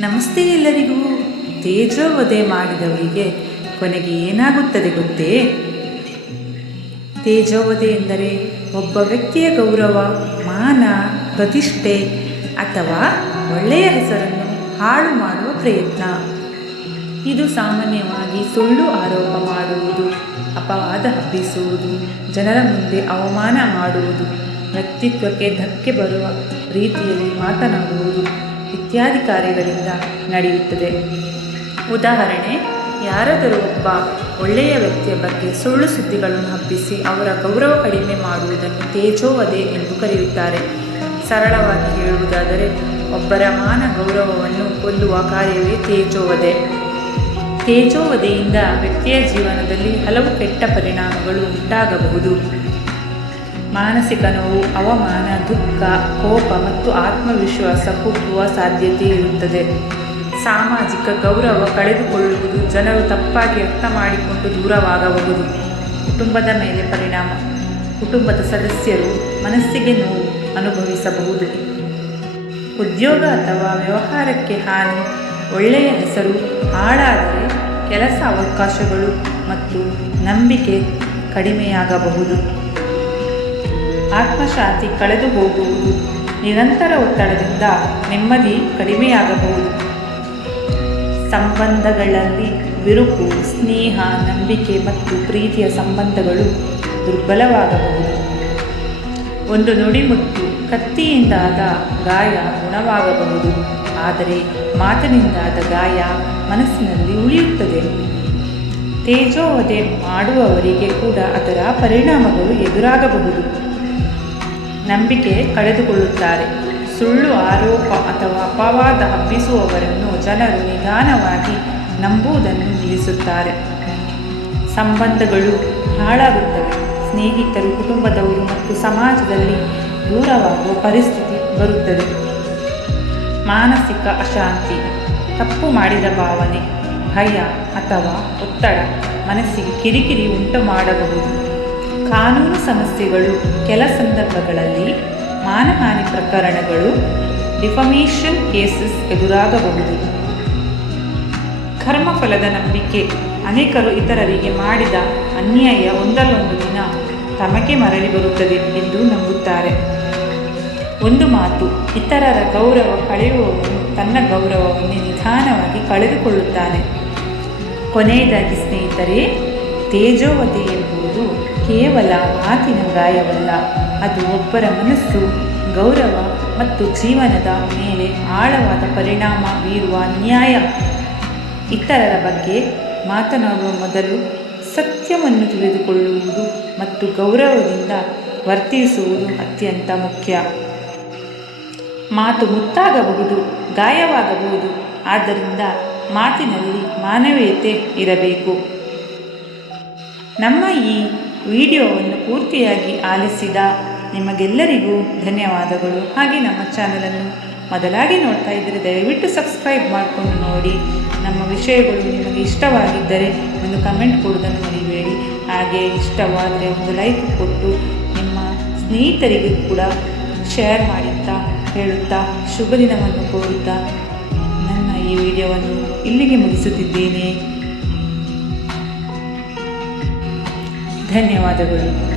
ನಮಸ್ತೆ ಎಲ್ಲರಿಗೂ. ತೇಜೋವಧೆ ಮಾಡಿದವರಿಗೆ ಕೊನೆಗೆ ಏನಾಗುತ್ತದೆ ಗೊತ್ತೇ? ತೇಜೋವಧೆ ಎಂದರೆ ಒಬ್ಬ ವ್ಯಕ್ತಿಯ ಗೌರವ, ಮಾನ, ಪ್ರತಿಷ್ಠೆ ಅಥವಾ ಒಳ್ಳೆಯ ಹೆಸರನ್ನು ಹಾಳು ಮಾಡುವ ಪ್ರಯತ್ನ. ಇದು ಸಾಮಾನ್ಯವಾಗಿ ಸುಳ್ಳು ಆರೋಪ ಮಾಡುವುದು, ಅಪವಾದ ಹಬ್ಬಿಸುವುದು, ಜನರ ಮುಂದೆ ಅವಮಾನ ಮಾಡುವುದು, ವ್ಯಕ್ತಿತ್ವಕ್ಕೆ ಧಕ್ಕೆ ಬರುವ ರೀತಿಯಲ್ಲಿ ಮಾತನಾಡುವುದು ಇತ್ಯಾದಿ ಕಾರ್ಯಗಳಿಂದ ನಡೆಯುತ್ತದೆ. ಉದಾಹರಣೆ, ಯಾರಾದರೂ ಒಬ್ಬ ಒಳ್ಳೆಯ ವ್ಯಕ್ತಿಯ ಬಗ್ಗೆ ಸುಳ್ಳು ಸುದ್ದಿಗಳನ್ನು ಹಬ್ಬಿಸಿ ಅವರ ಗೌರವ ಕಡಿಮೆ ಮಾಡುವುದನ್ನು ತೇಜೋವಧೆ ಎಂದು ಕರೆಯುತ್ತಾರೆ. ಸರಳವಾಗಿ ಹೇಳುವುದಾದರೆ ಒಬ್ಬರ ಮಾನ ಗೌರವವನ್ನು ಕೊಲ್ಲುವ ಕಾರ್ಯವೇ ತೇಜೋವಧೆ. ತೇಜೋವಧೆಯಿಂದ ವ್ಯಕ್ತಿಯ ಜೀವನದಲ್ಲಿ ಹಲವು ಕೆಟ್ಟ ಪರಿಣಾಮಗಳು ಉಂಟಾಗಬಹುದು. ಮಾನಸಿಕ ನೋವು, ಅವಮಾನ, ದುಃಖ, ಕೋಪ ಮತ್ತು ಆತ್ಮವಿಶ್ವಾಸ ಕುಗ್ಗುವ ಸಾಧ್ಯತೆ ಇರುತ್ತದೆ. ಸಾಮಾಜಿಕ ಗೌರವ ಕಳೆದುಕೊಳ್ಳುವುದು, ಜನರು ತಪ್ಪಾಗಿ ಅರ್ಥ ಮಾಡಿಕೊಂಡು ದೂರವಾಗಬಹುದು. ಕುಟುಂಬದ ಮೇಲೆ ಪರಿಣಾಮ, ಕುಟುಂಬದ ಸದಸ್ಯರು ಮನಸ್ಸಿಗೆ ನೋವು ಅನುಭವಿಸಬಹುದು. ಉದ್ಯೋಗ ಅಥವಾ ವ್ಯವಹಾರಕ್ಕೆ ಹಾನಿ, ಒಳ್ಳೆಯ ಹೆಸರು ಹಾಳಾದರೆ ಕೆಲಸ ಅವಕಾಶಗಳು ಮತ್ತು ನಂಬಿಕೆ ಕಡಿಮೆಯಾಗಬಹುದು. ಆತ್ಮಶಾಂತಿ ಕಳೆದು ಹೋಗುವುದು, ನಿರಂತರ ಒತ್ತಡದಿಂದ ನೆಮ್ಮದಿ ಕಡಿಮೆಯಾಗಬಹುದು. ಸಂಬಂಧಗಳಲ್ಲಿ ಬಿರುಕು, ಸ್ನೇಹ, ನಂಬಿಕೆ ಮತ್ತು ಪ್ರೀತಿಯ ಸಂಬಂಧಗಳು ದುರ್ಬಲವಾಗಬಹುದು. ಒಂದು ನುಡಿಮುತ್ತು, ಕತ್ತಿಯಿಂದಾದ ಗಾಯ ಗುಣವಾಗಬಹುದು, ಆದರೆ ಮಾತಿನಿಂದಾದ ಗಾಯ ಮನಸ್ಸಿನಲ್ಲಿ ಉಳಿಯುತ್ತದೆ. ತೇಜೋವಧೆ ಮಾಡುವವರಿಗೆ ಕೂಡ ಅದರ ಪರಿಣಾಮಗಳು ಎದುರಾಗಬಹುದು. ನಂಬಿಕೆ ಕಳೆದುಕೊಳ್ಳುತ್ತಾರೆ. ಸುಳ್ಳು ಆರೋಪ ಅಥವಾ ಅಪವಾದ ಹಬ್ಬಿಸುವವರನ್ನು ಜನರು ನಿಧಾನವಾಗಿ ನಂಬುವುದನ್ನು ನಿಲ್ಲಿಸುತ್ತಾರೆ. ಸಂಬಂಧಗಳು ಹಾಳಾಗುತ್ತವೆ. ಸ್ನೇಹಿತರು, ಕುಟುಂಬದವರು ಮತ್ತು ಸಮಾಜದಲ್ಲಿ ದೂರವಾಗುವ ಪರಿಸ್ಥಿತಿ ಬರುತ್ತದೆ. ಮಾನಸಿಕ ಅಶಾಂತಿ, ತಪ್ಪು ಮಾಡಿದ ಭಾವನೆ, ಭಯ ಅಥವಾ ಒತ್ತಡ ಮನಸ್ಸಿಗೆ ಕಿರಿಕಿರಿ ಉಂಟು ಮಾಡಬಹುದು. ಕಾನೂನು ಸಮಸ್ಯೆಗಳು, ಕೆಲ ಸಂದರ್ಭಗಳಲ್ಲಿ ಮಾನಹಾನಿ ಪ್ರಕರಣಗಳು, ಡಿಫಮೇಷನ್ ಕೇಸಸ್ ಎದುರಾಗಬಹುದು. ಕರ್ಮಫಲದ ನಂಬಿಕೆ, ಅನೇಕರು ಇತರರಿಗೆ ಮಾಡಿದ ಅನ್ಯಾಯ ಒಂದಲ್ಲೊಂದು ದಿನ ತಮಗೆ ಮರಳಿ ಬರುತ್ತದೆ ಎಂದು ನಂಬುತ್ತಾರೆ. ಒಂದು ಮಾತು, ಇತರರ ಗೌರವ ಕಳೆಯುವವನು ತನ್ನ ಗೌರವವನ್ನೇ ನಿಧಾನವಾಗಿ ಕಳೆದುಕೊಳ್ಳುತ್ತಾನೆ. ಕೊನೆಯದಾಗಿ ಸ್ನೇಹಿತರೆ, ತೇಜೋವಧೆ ಎಂಬುದು ಕೇವಲ ಮಾತಿನ ಗಾಯವಲ್ಲ, ಅದು ಒಬ್ಬರ ಮನಸ್ಸು, ಗೌರವ ಮತ್ತು ಜೀವನದ ಮೇಲೆ ಆಳವಾದ ಪರಿಣಾಮ ಬೀರುವ ಅನ್ಯಾಯ. ಇತರರ ಬಗ್ಗೆ ಮಾತನಾಡುವ ಮೊದಲು ಸತ್ಯವನ್ನು ತಿಳಿದುಕೊಳ್ಳುವುದು ಮತ್ತು ಗೌರವದಿಂದ ವರ್ತಿಸುವುದು ಅತ್ಯಂತ ಮುಖ್ಯ. ಮಾತು ಮುತ್ತಾಗಬಹುದು, ಗಾಯವಾಗಬಹುದು, ಆದ್ದರಿಂದ ಮಾತಿನಲ್ಲಿ ಮಾನವೀಯತೆ ಇರಬೇಕು. ನಮ್ಮ ಈ ವಿಡಿಯೋವನ್ನು ಪೂರ್ತಿಯಾಗಿ ಆಲಿಸಿದ ನಿಮಗೆಲ್ಲರಿಗೂ ಧನ್ಯವಾದಗಳು. ಹಾಗೆ ನಮ್ಮ ಚಾನಲನ್ನು ಮೊದಲಾಗಿ ನೋಡ್ತಾ ಇದ್ದರೆ ದಯವಿಟ್ಟು ಸಬ್ಸ್ಕ್ರೈಬ್ ಮಾಡಿಕೊಂಡು ನೋಡಿ. ನಮ್ಮ ವಿಷಯಗಳು ನಿಮಗೆ ಇಷ್ಟವಾಗಿದ್ದರೆ ಒಂದು ಕಮೆಂಟ್ ಕೊಡುವುದನ್ನು ಮರಿಬೇಡಿ. ಹಾಗೆ ಇಷ್ಟವಾದರೆ ಒಂದು ಲೈಕ್ ಕೊಟ್ಟು ನಿಮ್ಮ ಸ್ನೇಹಿತರಿಗೂ ಕೂಡ ಶೇರ್ ಮಾಡುತ್ತಾ ಹೇಳುತ್ತಾ ಶುಭ ದಿನವನ್ನು ಕೋರುತ್ತಾ ನನ್ನ ಈ ವಿಡಿಯೋವನ್ನು ಇಲ್ಲಿಗೆ ಮುಗಿಸುತ್ತಿದ್ದೇನೆ. ಧನ್ಯವಾದಗಳು.